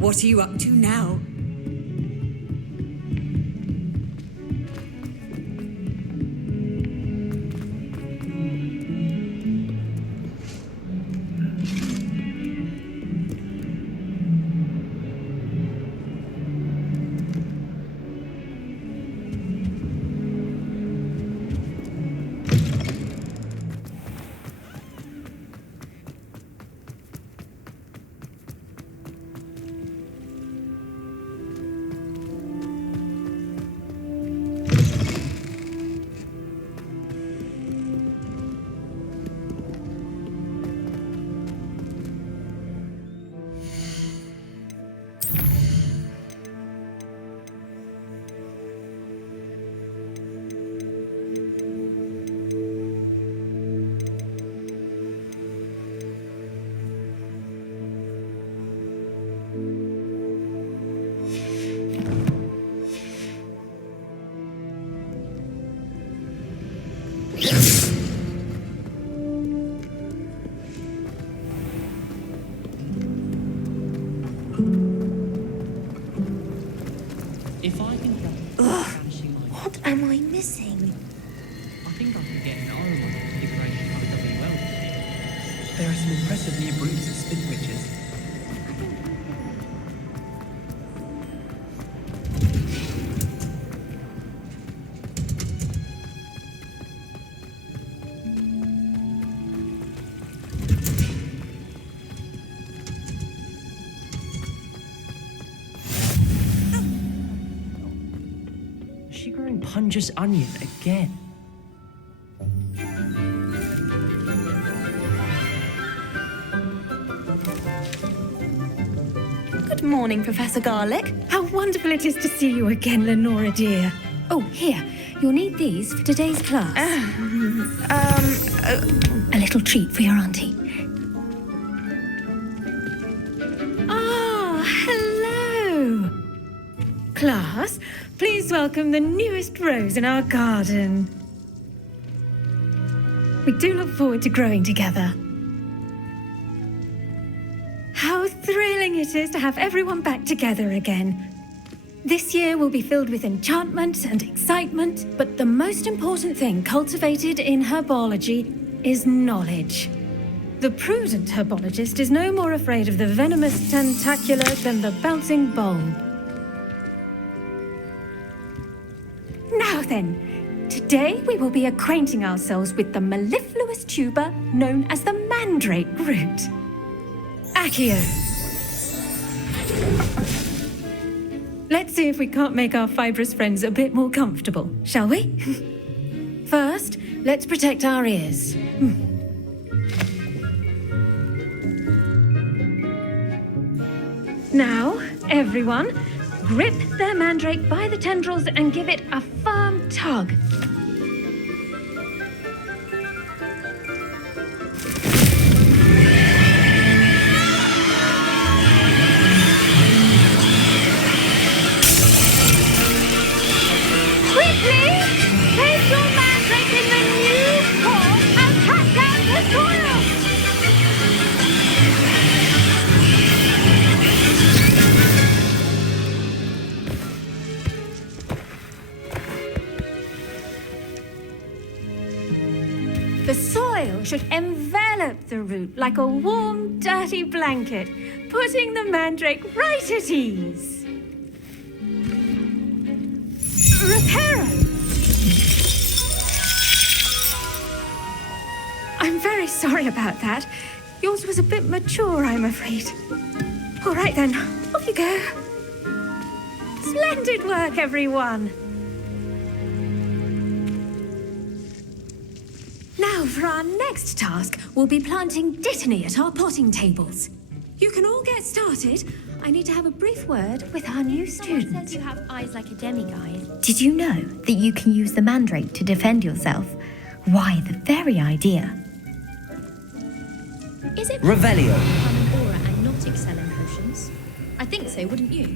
What are you up to now? If I can grab What am I missing? I think I can get an arrow configuration comfortably well. There are some impressive new brutes and spin witches. Is she growing Punja's onion again? Good morning, Professor Garlic. How wonderful it is to see you again, Lenora dear. Oh, here. You'll need these for today's class. A little treat for your auntie. Ah, hello. Class, please welcome the newest rose in our garden. We do look forward to growing together. How thrilling it is to have everyone back together again. This year will be filled with enchantment and excitement, but the most important thing cultivated in herbology is knowledge. The prudent herbologist is no more afraid of the venomous tentacular than the bouncing bulb. Now then, today we will be acquainting ourselves with the mellifluous tuber known as the mandrake root. Accio. Let's see if we can't make our fibrous friends a bit more comfortable, shall we? First, let's protect our ears. Now, everyone, grip their mandrake by the tendrils and give it a firm tug. The soil should envelop the root like a warm, dirty blanket, putting the mandrake right at ease. Reparo! I'm very sorry about that. Yours was a bit mature, I'm afraid. All right then, off you go. Splendid work, everyone. Now, for our next task, we'll be planting dittany at our potting tables. You can all get started. I need to have a brief word with our new student. Someone says you have eyes like a demiguise. Did you know that you can use the mandrake to defend yourself? Why, the very idea. Is it Revelio. become an aura and not excel in potions? I think so, wouldn't you?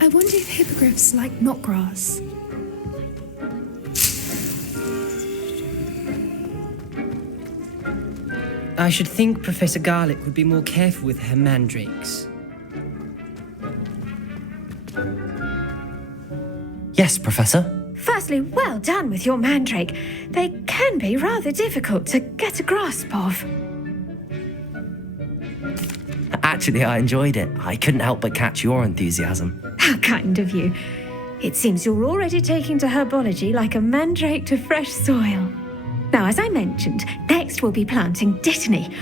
I wonder if hippogriffs like knotgrass. I should think Professor Garlick would be more careful with her mandrakes. Yes, Professor. Firstly, well done with your mandrake. They can be rather difficult to get a grasp of. Actually, I enjoyed it. I couldn't help but catch your enthusiasm. How kind of you. It seems you're already taking to herbology like a mandrake to fresh soil. Now, as I mentioned, next we'll be planting dittany.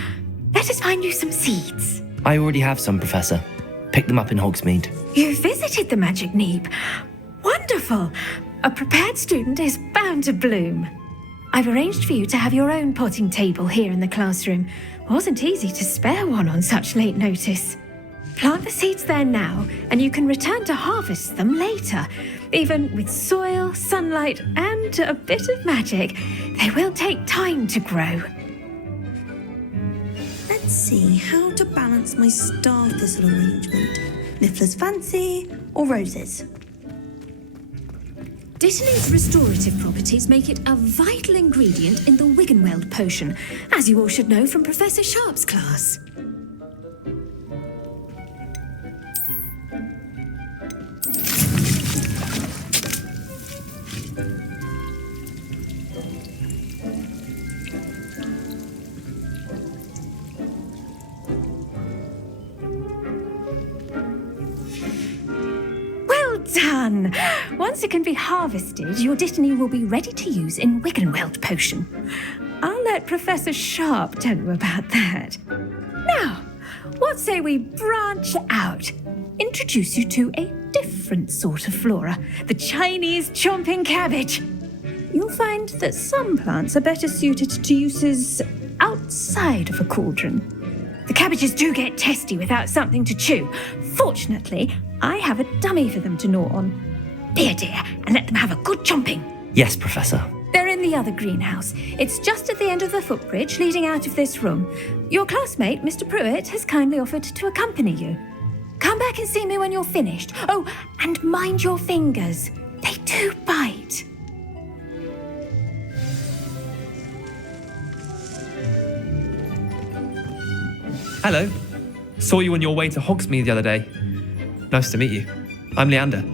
Let us find you some seeds. I already have some, Professor. Picked them up in Hogsmeade. You visited the Magic Neep. Wonderful. A prepared student is bound to bloom. I've arranged for you to have your own potting table here in the classroom. Wasn't easy to spare one on such late notice. Plant the seeds there now, and you can return to harvest them later. Even with soil, sunlight, and a bit of magic, they will take time to grow. Let's see how to balance my star thistle arrangement. Niffler's fancy or roses? Dittany's restorative properties make it a vital ingredient in the Wiggenweld potion, as you all should know from Professor Sharp's class. Done! Once it can be harvested, your dittany will be ready to use in Wiggenweld potion. I'll let Professor Sharp tell you about that. Now, what say we branch out? Introduce you to a different sort of flora, the Chinese chomping cabbage. You'll find that some plants are better suited to uses outside of a cauldron. The cabbages do get testy without something to chew. Fortunately, I have a dummy for them to gnaw on. Be a dear and let them have a good chomping. Yes, Professor. They're in the other greenhouse. It's just at the end of the footbridge leading out of this room. Your classmate, Mr. Pruitt, has kindly offered to accompany you. Come back and see me when you're finished. Oh, and mind your fingers. They do bite. Hello. Saw you on your way to Hogsmeade the other day. Nice to meet you. I'm Leander.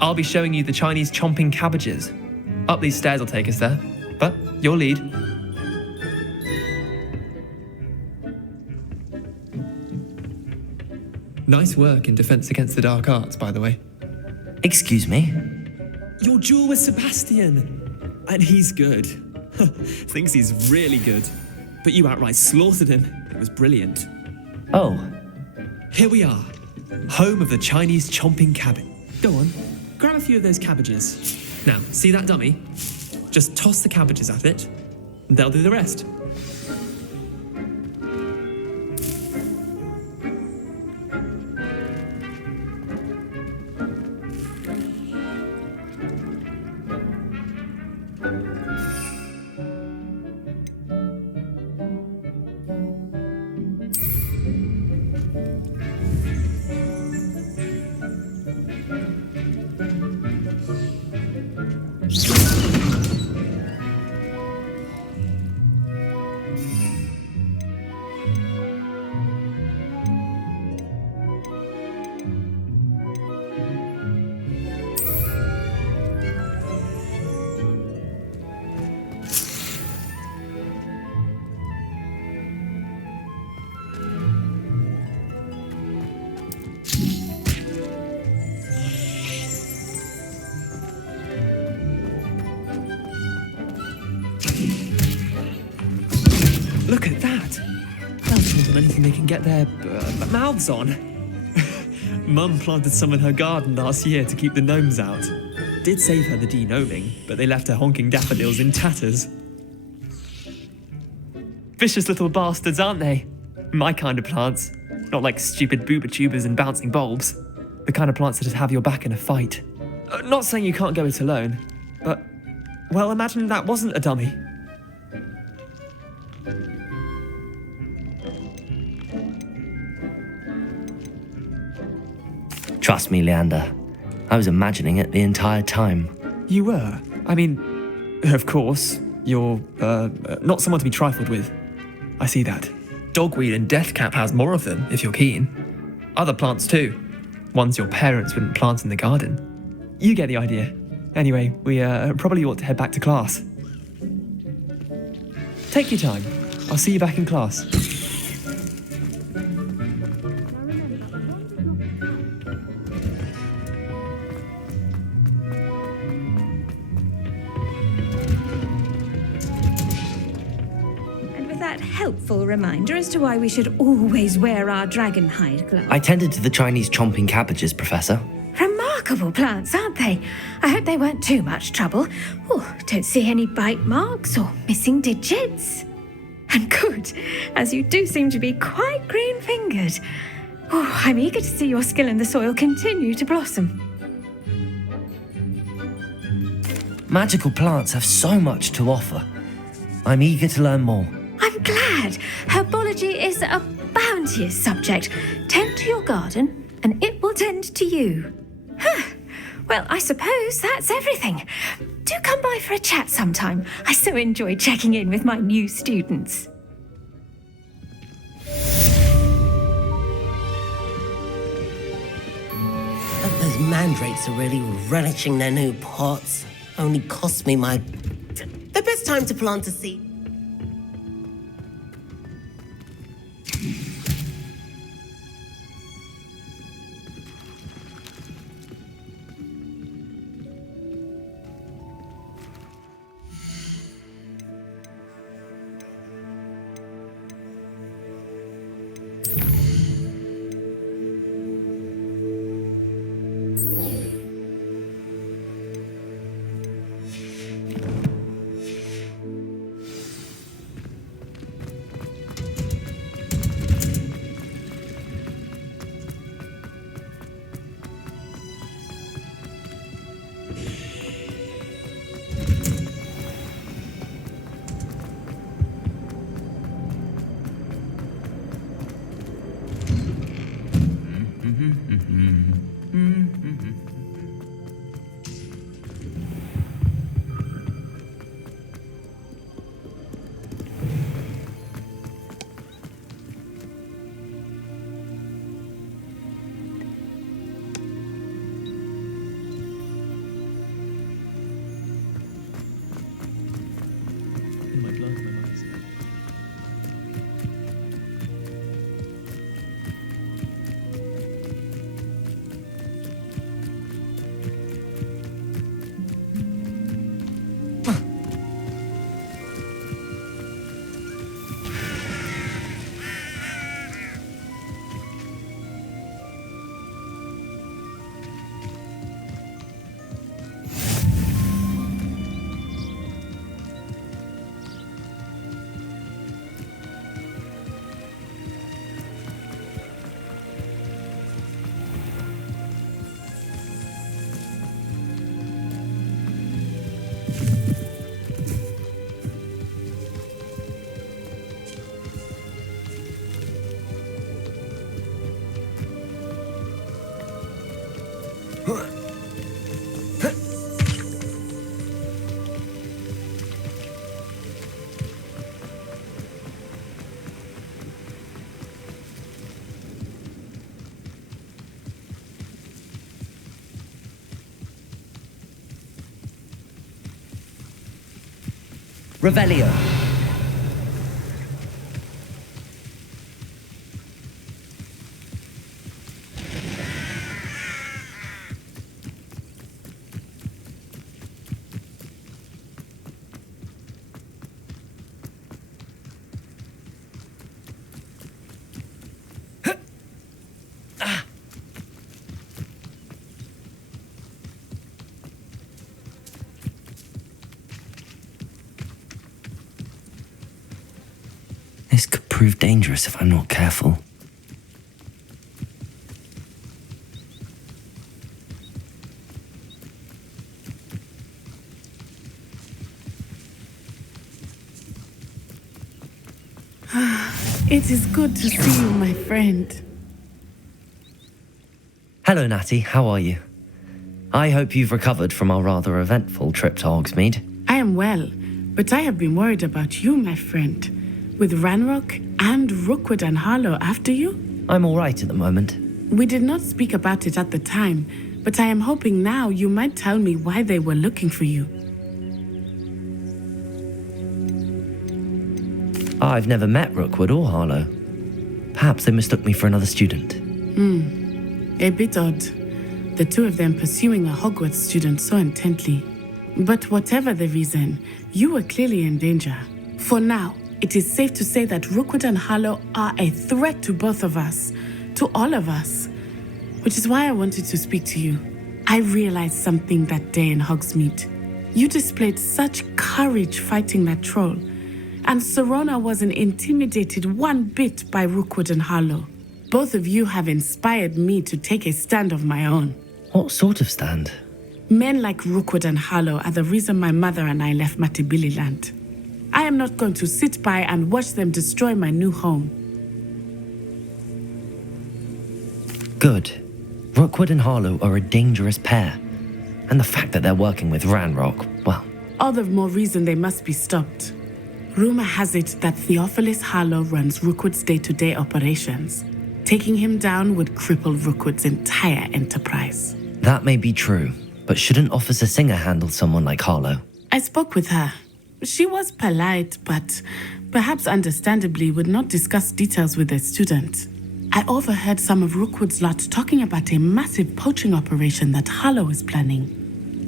I'll be showing you the Chinese chomping cabbages. Up these stairs will take us there, but your lead. Nice work in Defense Against the Dark Arts, by the way. Excuse me? Your duel with Sebastian! And he's good. Thinks he's really good. But you outright slaughtered him. It was brilliant. Oh. Here we are. Home of the Chinese chomping cabbage. Go on, grab a few of those cabbages. Now, see that dummy? Just toss the cabbages at it, and they'll do the rest. Look at that! They'll give them anything they can get their mouths on. Mum planted some in her garden last year to keep the gnomes out. Did save her the de-gnoming, but they left her honking daffodils in tatters. Vicious little bastards, aren't they? My kind of plants. Not like stupid booba tubers and bouncing bulbs. The kind of plants that'd have your back in a fight. Not saying you can't go it alone, but, well, imagine that wasn't a dummy. Trust me, Leander. I was imagining it the entire time. You were? I mean, of course, you're, not someone to be trifled with. I see that. Dogweed and Deathcap has more of them, if you're keen. Other plants too. Ones your parents wouldn't plant in the garden. You get the idea. Anyway, we probably ought to head back to class. Take your time. I'll see you back in class. Helpful reminder as to why we should always wear our dragon hide gloves. I tended to the Chinese chomping cabbages, Professor. Remarkable plants, aren't they? I hope they weren't too much trouble. Oh, don't see any bite marks or missing digits. And good, as you do seem to be quite green-fingered. Oh, I'm eager to see your skill in the soil continue to blossom. Magical plants have so much to offer. I'm eager to learn more. I'm glad. Herbology is a bounteous subject. Tend to your garden, and it will tend to you. Well, I suppose that's everything. Do come by for a chat sometime. I so enjoy checking in with my new students. But those mandrakes are really relishing their new pots. Only cost me the best time to plant a seed. Revelio. This could prove dangerous if I'm not careful. It is good to see you, my friend. Hello, Natty. How are you? I hope you've recovered from our rather eventful trip to Hogsmeade. I am well, but I have been worried about you, my friend. With Ranrock And Rookwood and Harlow after you? I'm all right at the moment. We did not speak about it at the time, but I am hoping now you might tell me why they were looking for you. I've never met Rookwood or Harlow. Perhaps they mistook me for another student. A bit odd. The two of them pursuing a Hogwarts student so intently. But whatever the reason, you were clearly in danger. For now, it is safe to say that Rookwood and Harlow are a threat to both of us, to all of us. Which is why I wanted to speak to you. I realized something that day in Hogsmeade. You displayed such courage fighting that troll, and Serona wasn't intimidated one bit by Rookwood and Harlow. Both of you have inspired me to take a stand of my own. What sort of stand? Men like Rookwood and Harlow are the reason my mother and I left Matibili land. I am not going to sit by and watch them destroy my new home. Good. Rookwood and Harlow are a dangerous pair. And the fact that they're working with Ranrock, well... All the more reason they must be stopped. Rumor has it that Theophilus Harlow runs Rookwood's day-to-day operations. Taking him down would cripple Rookwood's entire enterprise. That may be true, but shouldn't Officer Singer handle someone like Harlow? I spoke with her. She was polite, but perhaps understandably would not discuss details with a student. I overheard some of Rookwood's lot talking about a massive poaching operation that Harlow is planning.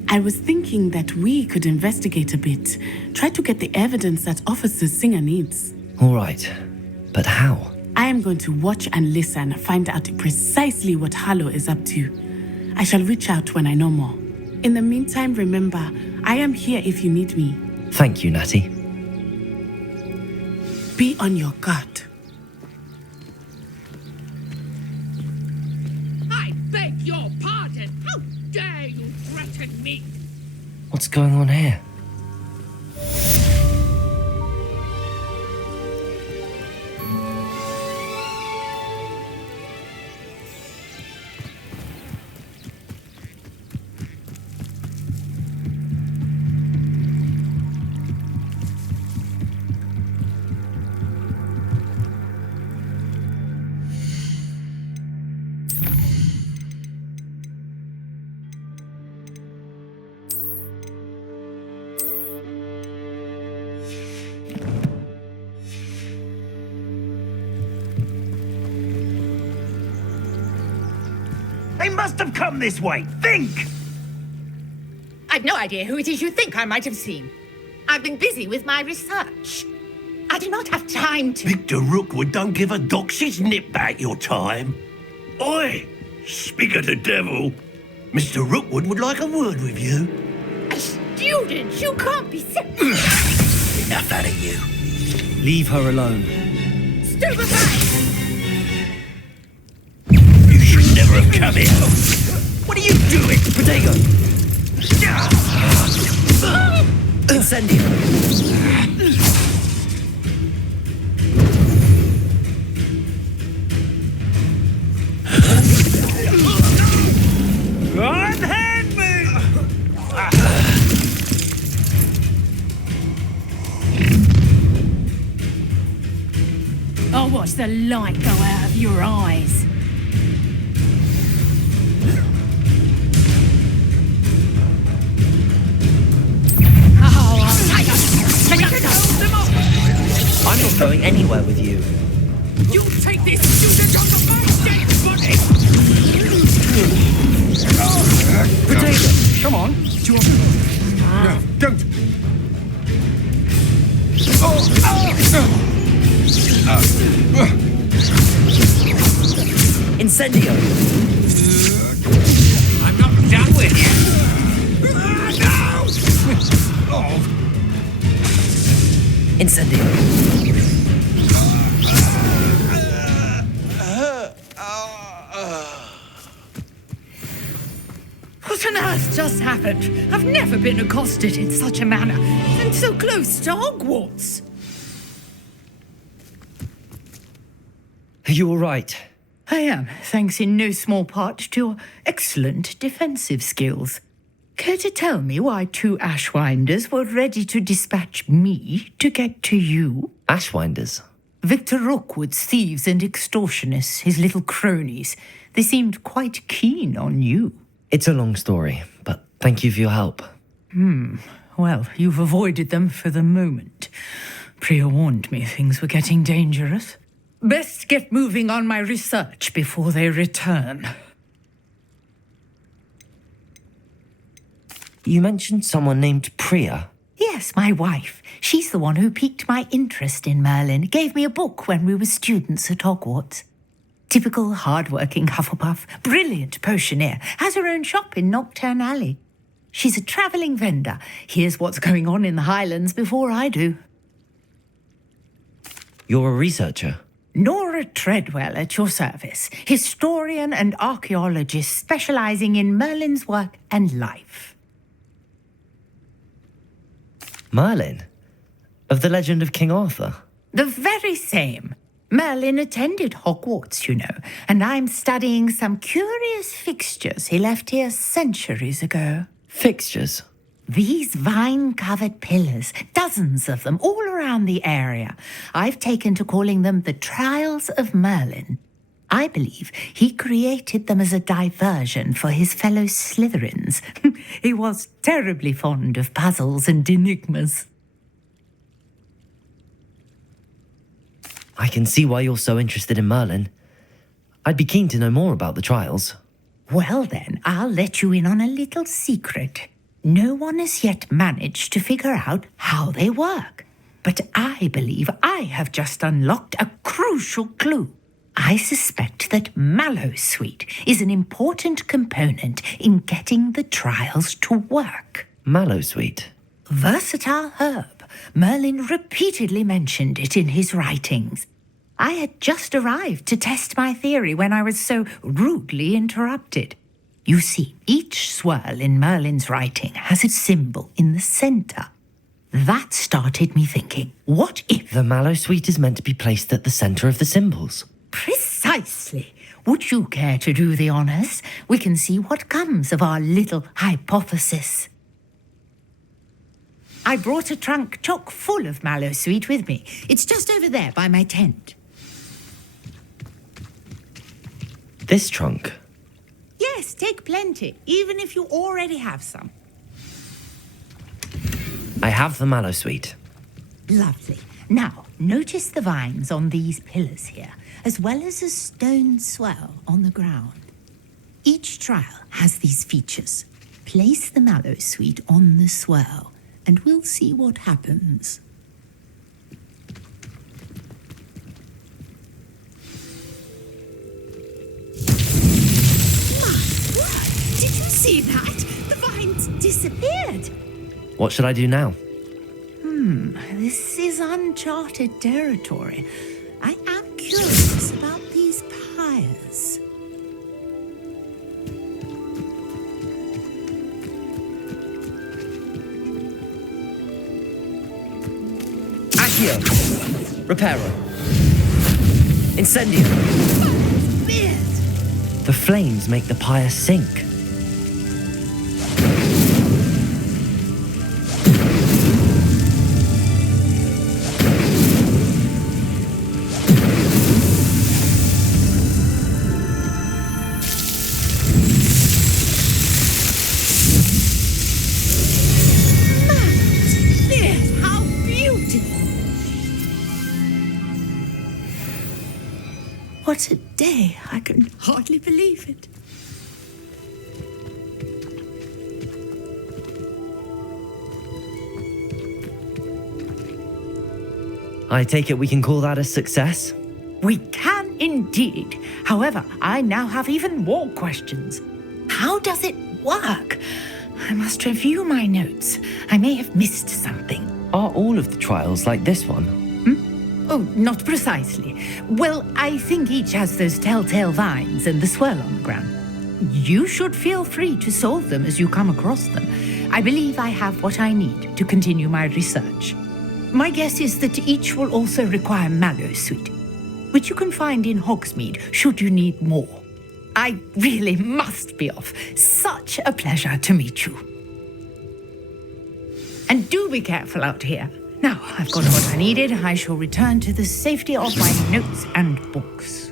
I was thinking that we could investigate a bit, try to get the evidence that Officer Singer needs. All right, but how? I am going to watch and listen, find out precisely what Harlow is up to. I shall reach out when I know more. In the meantime, remember, I am here if you need me. Thank you, Natty. Be on your guard. I beg your pardon. How dare you threaten me? What's going on here? They must have come this way. Think! I've no idea who it is you think I might have seen. I've been busy with my research. I do not have time to... Victor Rookwood don't give a doxy's nip back your time. Oi! Speak of the devil. Mr. Rookwood would like a word with you. A student? You can't be... Enough out of you. Leave her alone. Stupefy! You should never have come here. What are you doing? Protego! Incendio! Unhand me! I'll watch the light go out of your eyes. I'm not going anywhere with you. You take this student on the back, dead body! Protego! Come on! No, don't! Incendio! I'm not done with you! Incendio! What on earth just happened? I've never been accosted in such a manner, and so close to Hogwarts. Are you all right? I am, thanks in no small part to your excellent defensive skills. Care to tell me why two Ashwinders were ready to dispatch me to get to you? Ashwinders? Victor Rookwood's thieves and extortionists, his little cronies, they seemed quite keen on you. It's a long story, but thank you for your help. Well, you've avoided them for the moment. Priya warned me things were getting dangerous. Best get moving on my research before they return. You mentioned someone named Priya. Yes, my wife. She's the one who piqued my interest in Merlin. Gave me a book when we were students at Hogwarts. Typical hard-working Hufflepuff, brilliant potioneer, has her own shop in Nocturne Alley. She's a travelling vendor. Hears what's going on in the Highlands before I do. You're a researcher? Nora Treadwell at your service, historian and archaeologist specialising in Merlin's work and life. Merlin? Of the legend of King Arthur? The very same. Merlin attended Hogwarts, you know, and I'm studying some curious fixtures he left here centuries ago. Fixtures? These vine-covered pillars, dozens of them, all around the area. I've taken to calling them the Trials of Merlin. I believe he created them as a diversion for his fellow Slytherins. He was terribly fond of puzzles and enigmas. I can see why you're so interested in Merlin. I'd be keen to know more about the trials. Well then, I'll let you in on a little secret. No one has yet managed to figure out how they work. But I believe I have just unlocked a crucial clue. I suspect that Mallowsweet is an important component in getting the trials to work. Mallowsweet? Versatile herb. Merlin repeatedly mentioned it in his writings. I had just arrived to test my theory when I was so rudely interrupted. You see, each swirl in Merlin's writing has a symbol in the centre. That started me thinking, what if... The Mallowsweet is meant to be placed at the centre of the symbols. Precisely. Would you care to do the honours? We can see what comes of our little hypothesis. I brought a trunk chock full of Mallowsweet with me. It's just over there by my tent. This trunk? Yes, take plenty, even if you already have some. I have the Mallowsweet. Lovely. Now, notice the vines on these pillars here, as well as a stone swell on the ground. Each trial has these features. Place the Mallowsweet on the swell, and we'll see what happens. Did you see that? The vines disappeared. What should I do now? This is uncharted territory. I am curious about these pyres. Accio! Reparo! Incendio! The flames make the pyre sink. What a day! I can hardly believe it. I take it we can call that a success? We can indeed. However, I now have even more questions. How does it work? I must review my notes. I may have missed something. Are all of the trials like this one? Oh, not precisely. Well, I think each has those telltale vines and the swirl on the ground. You should feel free to solve them as you come across them. I believe I have what I need to continue my research. My guess is that each will also require Mallowsweet, which you can find in Hogsmeade should you need more. I really must be off. Such a pleasure to meet you. And do be careful out here. Now, I've got what I needed. I shall return to the safety of my notes and books.